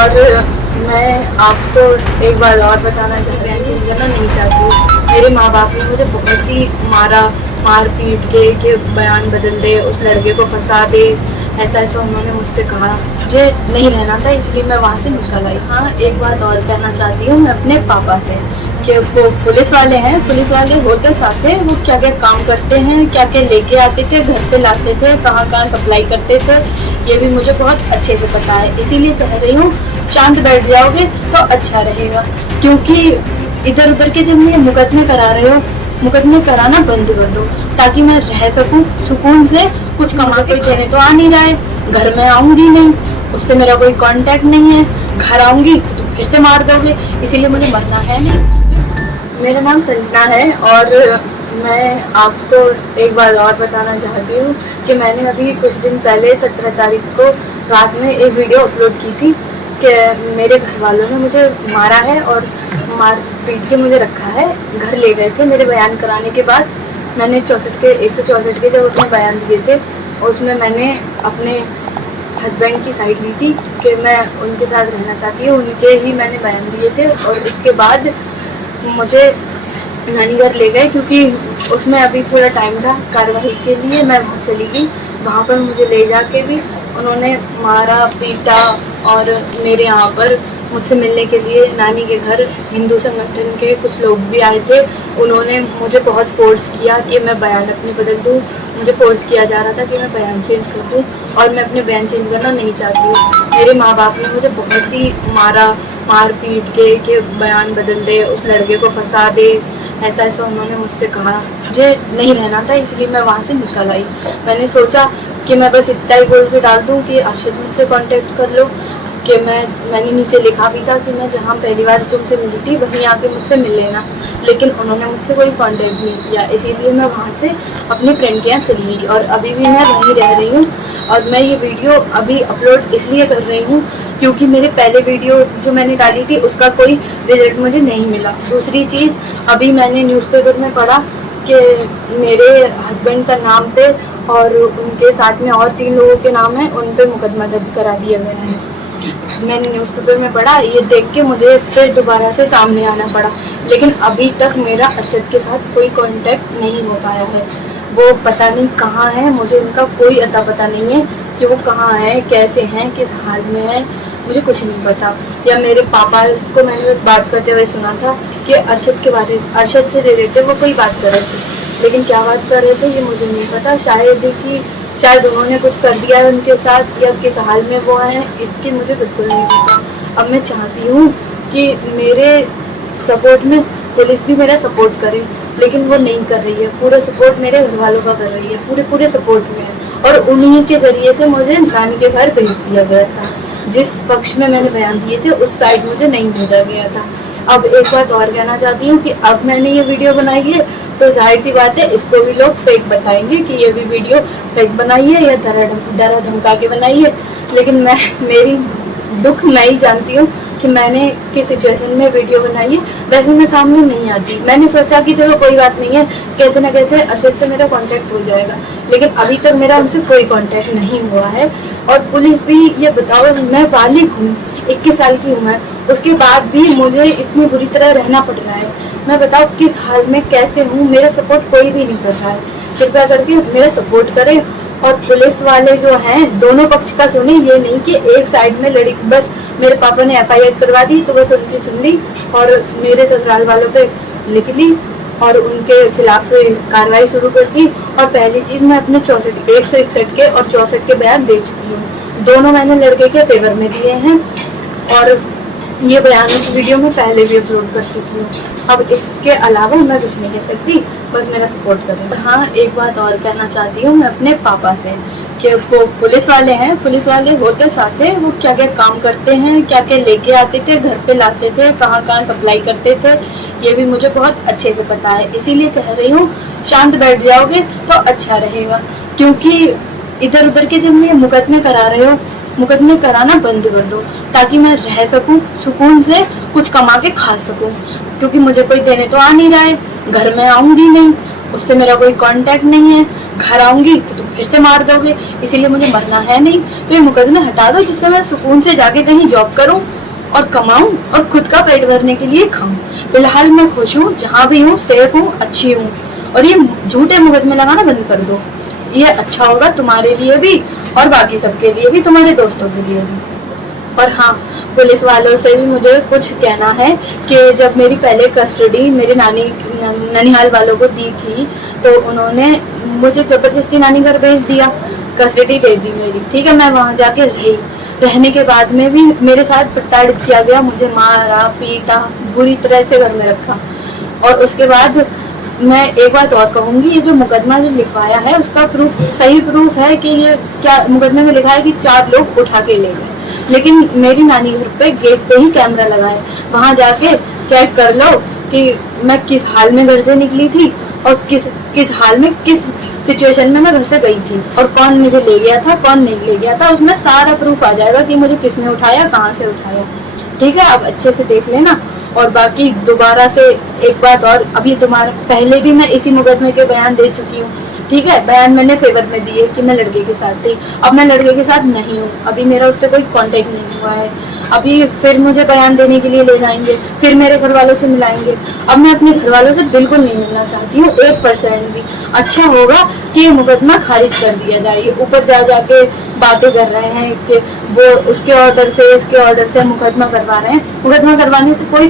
और मैं आपको एक बात और बताना चाहती हूँ, बयान चेंज करना नहीं चाहती हूँ। मेरे माँ बाप ने मुझे बहुत ही मार पीट के बयान बदल दे, उस लड़के को फंसा दे, ऐसा उन्होंने मुझसे कहा। मुझे नहीं रहना था, इसलिए मैं वहाँ से निकल आई। हाँ, एक बात और कहना चाहती हूँ मैं अपने पापा से कि वो पुलिस वाले हैं, पुलिस वाले होते साथ थे, वो क्या क्या काम करते हैं, क्या क्या लेके आते थे, घर पे लाते थे, कहाँ सप्लाई करते थे, ये भी मुझे बहुत अच्छे से पता है। इसीलिए कह रही हूँ शांत बैठ जाओगे तो अच्छा रहेगा, क्योंकि इधर उधर के जब ये मुकदमे करा रहे हो, मुकदमे कराना बंद कर दो, ताकि मैं रह सकूं सुकून से। कुछ कमा के देने तो आ नहीं रहा है, घर में आऊंगी नहीं, उससे मेरा कोई कांटेक्ट नहीं है, घर आऊंगी तो तुम फिर से मार दोगे, इसीलिए मुझे मरना है नहीं। मेरा नाम संजना है और मैं आपको एक बात और बताना चाहती हूँ कि मैंने अभी कुछ दिन पहले 17 तारीख को रात में एक वीडियो अपलोड की थी कि मेरे घर वालों ने मुझे मारा है और मार पीट के मुझे रखा है। घर ले गए थे मेरे बयान कराने के बाद। मैंने 164 के जब अपने बयान दिए थे, उसमें मैंने अपने हस्बैंड की साइड ली थी कि मैं उनके साथ रहना चाहती हूँ, उनके ही मैंने बयान दिए थे। और उसके बाद मुझे नानी घर ले गए, क्योंकि उसमें अभी पूरा टाइम था कार्रवाई के लिए। मैं वहाँ चली गई, वहाँ पर मुझे ले जाके भी उन्होंने मारा पीटा, और मेरे यहाँ पर मुझसे मिलने के लिए नानी के घर हिंदू संगठन के कुछ लोग भी आए थे। उन्होंने मुझे बहुत फोर्स किया कि मैं बयान अपनी बदल दूँ। मुझे फोर्स किया जा रहा था कि मैं बयान चेंज कर दूँ, और मैं अपने बयान चेंज करना नहीं चाहती हूँ। मेरे माँ बाप ने मुझे बहुत ही मार पीट के बयान बदल दे, उस लड़के को फंसा दे, ऐसा उन्होंने मुझसे कहा। मुझे नहीं रहना था, इसलिए मैं वहाँ से निकल आई। मैंने सोचा कि मैं बस इतना ही बोल के डाल दूँ कि अर्शद मुझसे कांटेक्ट कर लो, कि मैंने नीचे लिखा भी था कि मैं जहाँ पहली बार तुमसे मिली थी वहीं आके मुझसे मिल लेना, लेकिन उन्होंने मुझसे कोई कांटेक्ट नहीं किया। इसीलिए मैं वहाँ से अपनी फ्रेंड के यहाँ चली गई और अभी भी मैं वहीं रह रही हूँ। और मैं ये वीडियो अभी अपलोड इसलिए कर रही हूँ क्योंकि मेरे पहले वीडियो जो मैंने डाली थी उसका कोई रिजल्ट मुझे नहीं मिला। दूसरी चीज़, अभी मैंने न्यूज़पेपर में पढ़ा कि मेरे हस्बैंड का नाम पे और उनके साथ में और 3 लोगों के नाम हैं, उन पे मुकदमा दर्ज करा दिया गया है। मैंने न्यूज़पेपर में पढ़ा, ये देख के मुझे फिर दोबारा से सामने आना पड़ा। लेकिन अभी तक मेरा अर्शद के साथ कोई कांटेक्ट नहीं हो पाया है। वो पता नहीं कहाँ है, मुझे उनका कोई अता पता नहीं है कि वो कहाँ हैं, कैसे हैं, किस हाल में हैं, मुझे कुछ नहीं पता। या मेरे पापा को मैंने बस बात करते हुए सुना था कि अर्शद से रिलेटेड वो कोई बात कर रहे थे, लेकिन क्या बात कर रहे थे ये मुझे नहीं पता। शायद उन्होंने कुछ कर दिया है उनके साथ, या किस हाल में वो हैं इसकी मुझे बिल्कुल नहीं पता। अब मैं चाहती हूँ कि मेरे सपोर्ट में पुलिस भी मेरा सपोर्ट करे, लेकिन वो नहीं कर रही है। पूरा सपोर्ट मेरे घर वालों का कर रही है, पूरे सपोर्ट में है, और उन्हीं के ज़रिए से मुझे नानी के घर भेज दिया गया था। जिस पक्ष में मैंने बयान दिए थे उस साइड मुझे नहीं भेजा गया था। अब एक बात और कहना चाहती हूँ कि अब मैंने ये वीडियो बनाई है तो जाहिर सी बात है इसको भी लोग फेक बताएंगे कि ये भी वीडियो फेक बनाई है या डरा धमका के बनाई है। लेकिन मेरी दुख मैं ही जानती हूँ कि मैंने किस सिचुएशन में वीडियो बनाई है। वैसे मैं सामने नहीं आती, मैंने सोचा कि चलो कोई बात नहीं है, कैसे ना कैसे अर्शद से मेरा कांटेक्ट हो जाएगा, लेकिन अभी तक मेरा उनसे कोई कांटेक्ट नहीं हुआ है। और पुलिस भी, ये बताओ, मैं बालिग हूँ, 21 साल की हूँ मैं, उसके बाद भी मुझे इतनी बुरी तरह रहना पड़ रहा है। मैं बताओ किस हाल में कैसे हूँ, मेरा सपोर्ट कोई भी नहीं कर रहा है। कृपया करके मेरा सपोर्ट करें, और पुलिस वाले जो हैं दोनों पक्ष का सुने, ये नहीं कि एक साइड में लड़ी। बस मेरे पापा ने FIR करवा दी तो बस उनकी सुन ली और मेरे ससुराल वालों पे लिख ली और उनके खिलाफ से कार्रवाई शुरू कर दी। और पहली चीज़, मैं अपने 161 के और 64 के बयान दे चुकी हूँ। दोनों मैंने लड़के के फेवर में दिए हैं और ये बयान वीडियो में पहले भी अपलोड कर चुकी हूँ। अब इसके अलावा मैं कुछ नहीं कह सकती, बस मेरा सपोर्ट करें। हाँ, एक बात और कहना चाहती हूँ मैं अपने पापा से कि वो पुलिस वाले हैं, पुलिस वाले होते साथ है, वो क्या क्या काम करते हैं, क्या क्या लेके आते थे, घर पे लाते थे, कहाँ सप्लाई करते थे, ये भी मुझे बहुत अच्छे से पता है। इसीलिए कह रही हूँ शांत बैठ जाओगे तो अच्छा रहेगा, क्योंकि इधर उधर के जब ये मुकदमे करा रहे हो, मुकदमे कराना बंद कर दो, ताकि मैं रह सकूं सुकून से, कुछ कमा के खा सकूं। क्योंकि मुझे कोई देने तो आ नहीं रहा है, घर में आऊंगी नहीं, उससे मेरा कोई कांटेक्ट नहीं है, घर आऊंगी तो तुम फिर से मार दोगे, इसीलिए मुझे मरना है नहीं, तो ये मुकदमे हटा दो जिससे मैं सुकून से जाके कहीं जॉब करूं और कमाऊं और खुद का पेट भरने के लिए खाऊं। फिलहाल मैं खुश हूँ, जहाँ भी हूँ सेफ हूँ, अच्छी हूँ, और ये झूठे मुकदमे लगाना बंद कर दो। ये अच्छा होगा तुम्हारे लिए भी और बाकी सबके लिए भी, तुम्हारे दोस्तों के लिए भी। और हाँ, पुलिस वालों से भी मुझे कुछ कहना है कि जब मेरी पहले कस्टडी मेरे ननिहाल वालों को दी थी तो उन्होंने मुझे जबरदस्ती नानी घर भेज दिया, कस्टडी दे दी मेरी, ठीक है। मैं वहाँ जाके रहने के बाद में भी मेरे साथ प्रताड़ित किया गया, मुझे मारा पीटा, बुरी तरह से घर में रखा। और उसके बाद मैं एक बात और कहूंगी, ये जो मुकदमा जो लिखवाया है उसका प्रूफ, सही प्रूफ है कि ये क्या मुकदमे में लिखा है कि 4 लोग उठा के ले गए, लेकिन मेरी नानी घर पे गेट पे ही कैमरा लगा है, वहां जाके चेक कर लो कि मैं किस हाल में घर से निकली थी और किस हाल में किस सिचुएशन में मैं घर से गई थी और कौन मुझे ले गया था कौन नहीं ले गया था, उसमें सारा प्रूफ आ जाएगा कि मुझे किसने उठाया, कहाँ से उठाया, ठीक है। आप अच्छे से देख लेना। और बाकी दोबारा से एक बात और, अभी तुम्हारा पहले भी मैं इसी मुकदमे के बयान दे चुकी हूँ, ठीक है। बयान मैंने फेवर में दिए कि मैं लड़के के साथ थी, अब मैं लड़के के साथ नहीं हूँ, अभी मेरा उससे कोई कांटेक्ट नहीं हुआ है। अभी फिर मुझे बयान देने के लिए ले जाएंगे, फिर मेरे घर वालों से मिलाएंगे। अब मैं अपने घर वालों से बिल्कुल नहीं मिलना चाहती हूँ 1% भी। अच्छा होगा कि ये मुकदमा खारिज कर दिया जाए। ये ऊपर जा जाके बातें कर रहे हैं कि वो उसके ऑर्डर से इसके ऑर्डर से मुकदमा करवा रहे हैं, मुकदमा करवाने से कोई